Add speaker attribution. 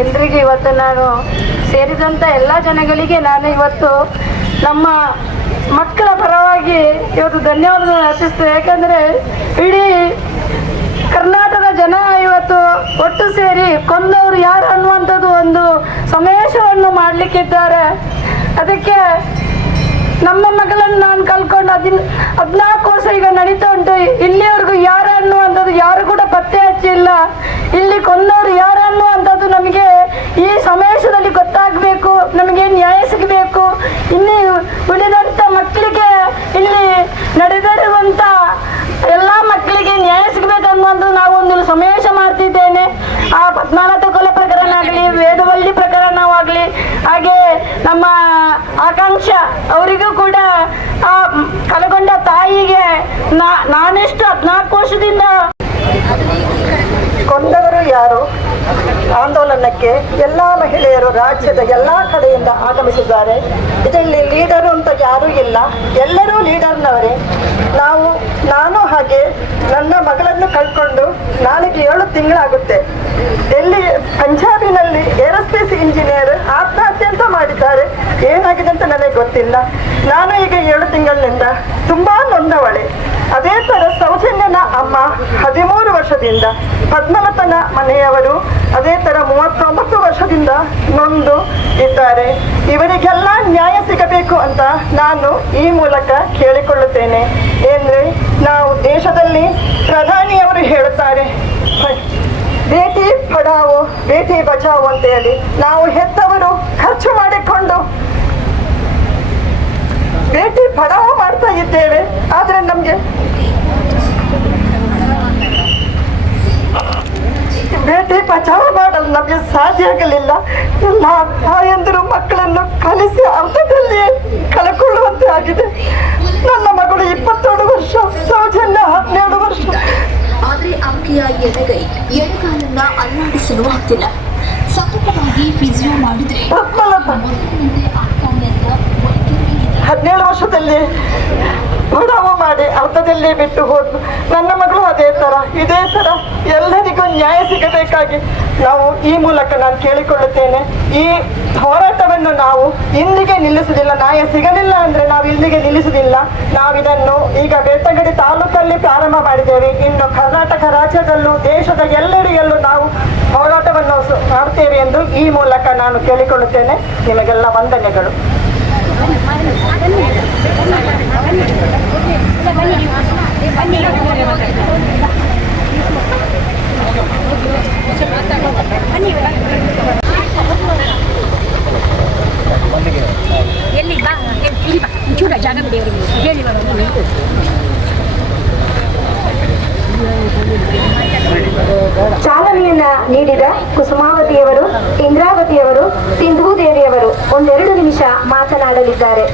Speaker 1: ಜನರಿಗೆ ಇವತ್ತು ನಾನು ಸೇರಿದಂಥ ಎಲ್ಲ ಜನಗಳಿಗೆ ನಾನು ಇವತ್ತು ನಮ್ಮ ಮಕ್ಕಳ ಪರವಾಗಿ ಇವತ್ತು ಧನ್ಯವಾದ ಅರ್ಪಿಸ್ತೇನೆ. ಯಾಕಂದರೆ ಇಡೀ ಕರ್ನಾಟಕದ ಜನ ಇವತ್ತು ಒಟ್ಟು ಸೇರಿ ಕೊಂದವರು ಯಾರು ಅನ್ನುವಂಥದ್ದು ಒಂದು ಸಮಾವೇಶವನ್ನು ಮಾಡಲಿಕ್ಕಿದ್ದಾರೆ. ಅದಕ್ಕೆ ನಮ್ಮ ಮಗಳನ್ನು ನಾನು ಕಲ್ಕೊಂಡು ಹದಿನ, ಹದಿನಾಲ್ಕು ವರ್ಷ ಈಗ ನಡೀತಾ ಉಂಟು. ಇಲ್ಲಿವರೆಗೂ ಯಾರು ಅನ್ನುವಂಥದ್ದು ಯಾರು ಕೂಡ ಪತ್ತೆ ಹಚ್ಚಿಲ್ಲ. ಇಲ್ಲಿ ನಮಗೆ ಈ ಸಮಾವೇಶದಲ್ಲಿ ಗೊತ್ತಾಗಬೇಕು, ನಮಗೆ ನ್ಯಾಯ ಸಿಗಬೇಕು. ಇಲ್ಲಿ ಉಳಿದಂಥ ಮಕ್ಕಳಿಗೆ ಇಲ್ಲಿ ನಡೆದಿರುವಂಥ ಎಲ್ಲ ಮಕ್ಕಳಿಗೆ ನ್ಯಾಯ ಸಿಗಬೇಕು ಅನ್ನುವಂಥದ್ದು ನಾವು ಒಂದು ಸಮಾವೇಶ ಮಾಡ್ತಿದ್ದೇನೆ. ಆ ಪದ್ಮನಾಥ ಕೊಲೆ ಪ್ರಕರಣ ಆಗಲಿ, ವೇದವಲ್ಲಿ ಪ್ರಕರಣವಾಗಲಿ, ಹಾಗೆ ನಮ್ಮ ಆಕಾಂಕ್ಷ ಅವರಿಗೂ ಕೂಡ ಆ ಕಲಗೊಂಡ ತಾಯಿಗೆ ನಾನೆಷ್ಟು ಹದಿನಾಲ್ಕು ವರ್ಷದಿಂದ
Speaker 2: ಕೊಂದವರು ಯಾರು? ಆಂದೋಲನಕ್ಕೆ ಎಲ್ಲ ಮಹಿಳೆಯರು ರಾಜ್ಯದ ಎಲ್ಲ ಕಡೆಯಿಂದ ಆಗಮಿಸಿದ್ದಾರೆ. ಇದರಲ್ಲಿ ಲೀಡರು ಅಂತ ಯಾರೂ ಇಲ್ಲ. ಎಲ್ಲರೂ ಲೀಡರ್ನವರೇ ನಾವು, ನಾನು ಹಾಗೆ ನನ್ನ ಮಗಳನ್ನು ಕಳ್ಕೊಂಡು ನಾಳೆಗೆ ಏಳು ತಿಂಗಳಾಗುತ್ತೆ. ಡೆಲ್ಲಿ ಪಂಜಾಬಿನಲ್ಲಿ ಏರೋಸ್ಪೇಸ್ ಇಂಜಿನಿಯರ್ ಆತ್ಮಹತ್ಯೆ ಅಂತ ಮಾಡಿದ್ದಾರೆ. ಏನಾಗಿದೆ ಅಂತ ನನಗೆ ಗೊತ್ತಿಲ್ಲ. ನಾನು ಈಗ ಏಳು ತಿಂಗಳಿನಿಂದ ತುಂಬಾ ನೊಂದವಳೆ. ಅದೇ ತರ ಸೌಜನ್ಯನ ಅಮ್ಮ ಹದಿಮೂರು ವರ್ಷದಿಂದ ಪದ್ಮಲತನ ಮನೆಯವರು ಅದೇ ತರ ಮೂವತ್ತೊಂಬತ್ತು ವರ್ಷದಿಂದ ನೊಂದು ಇದ್ದಾರೆ. ಇವರಿಗೆಲ್ಲ ನ್ಯಾಯ ಸಿಗಬೇಕು ಅಂತ ನಾನು ಈ ಮೂಲಕ ಕೇಳಿಕೊಳ್ಳುತ್ತೇನೆ. ಏನ್ರಿ, ನಾವು ದೇಶದಲ್ಲಿ ಪ್ರಧಾನಿಯವರು ಹೇಳುತ್ತಾರೆ. ಬೇಟಿ ಪಡಾವೋ, ಬೇಟಿ ಬಚಾವೋ ಅಂತ ಹೇಳಿ ನಾವು ಹೆತ್ತವರು ಖರ್ಚು ಮಾಡಿಕೊಂಡು ಬೇಟಿ ಪಡಾವೋ ಮಾಡ್ತಾ ಇದ್ದೇವೆ. ಆದರೆ ನಮ್ಗೆ ಬೇಟಿ ಬಚಾವ ಮಾಡಲು ನಮಗೆ ಸಾಧ್ಯ ಆಗಲಿಲ್ಲ. ಎಲ್ಲ ತಾಯಂದಿರು ಮಕ್ಕಳನ್ನು ಕಲಿಸಿ ಅರ್ಧದಲ್ಲಿಯೇ ಕಳ್ಕೊಳ್ಳುವಂತೆ ಆಗಿದೆ. ನನ್ನ ಮಗಳು ಇಪ್ಪತ್ತೇಳು ವರ್ಷ ಸೌಜನ್ಯ ಹದಿನೇಳು ವರ್ಷ.
Speaker 3: ಆದ್ರೆ ಆಕೆಯ ಎಡಗೈ ಎಡಗಾಲನ್ನ ಅಲ್ಲಾಡಿಸಲು ಆಗ್ತಿಲ್ಲ. ಸತತವಾಗಿ ಫಿಸಿಯೋ ಮಾಡಿದ್ರೆ.
Speaker 2: ಹದಿನೇಳು ವರ್ಷದಲ್ಲಿ ಬಡಾವ ಮಾಡಿ ಬಿಟ್ಟು ಹೋದ್ಲು ನನ್ನ ಮಗಳು ಅದೇ ತರ, ಇದೇ ತರ ಎಲ್ಲರಿಗೂ ನ್ಯಾಯ ಸಿಗಬೇಕಾಗಿ ನಾವು ಈ ಮೂಲಕ ನಾನು ಕೇಳಿಕೊಳ್ಳುತ್ತೇನೆ. ಈ ಹೋರಾಟವನ್ನು ನಾವು ಇಂದಿಗೆ ನಿಲ್ಲಿಸುವುದಿಲ್ಲ. ನ್ಯಾಯ ಸಿಗಲಿಲ್ಲ ಅಂದ್ರೆ ನಾವು ಇಲ್ಲಿಗೆ ನಿಲ್ಲಿಸುವುದಿಲ್ಲ. ನಾವಿದನ್ನು ಈಗ ಬೆಟ್ಟಗಡಿ ತಾಲೂಕಲ್ಲಿ ಪ್ರಾರಂಭ ಮಾಡಿದ್ದೇವೆ. ಇನ್ನು ಕರ್ನಾಟಕ ರಾಜ್ಯದಲ್ಲೂ ದೇಶದ ಎಲ್ಲೆಡೆಯಲ್ಲೂ ನಾವು ಹೋರಾಟವನ್ನು ಮಾಡುತ್ತೇವೆ ಎಂದು ಈ ಮೂಲಕ ನಾನು ಕೇಳಿಕೊಳ್ಳುತ್ತೇನೆ. ನಿಮಗೆಲ್ಲ ವಂದನೆಗಳು.
Speaker 4: ಎಲ್ಲಿ ಬಾ ಎಲ್ಲಿ ಇಲ್ಲಿ ಬಾ ಒಂಚೂರ ಜಾಗ ಬಿಡಿ ಅವರಿಗೆ ಹೇಳಿ ಬರೋದು
Speaker 5: ಚಾಲನೆಯನ್ನ ನೀಡಿದ ಕುಸುಮಾವತಿಯವರು ಒಂದೆರಡು ನಿಮಿಷ ಮಾತನಾಡಲಿದ್ದಾರೆ.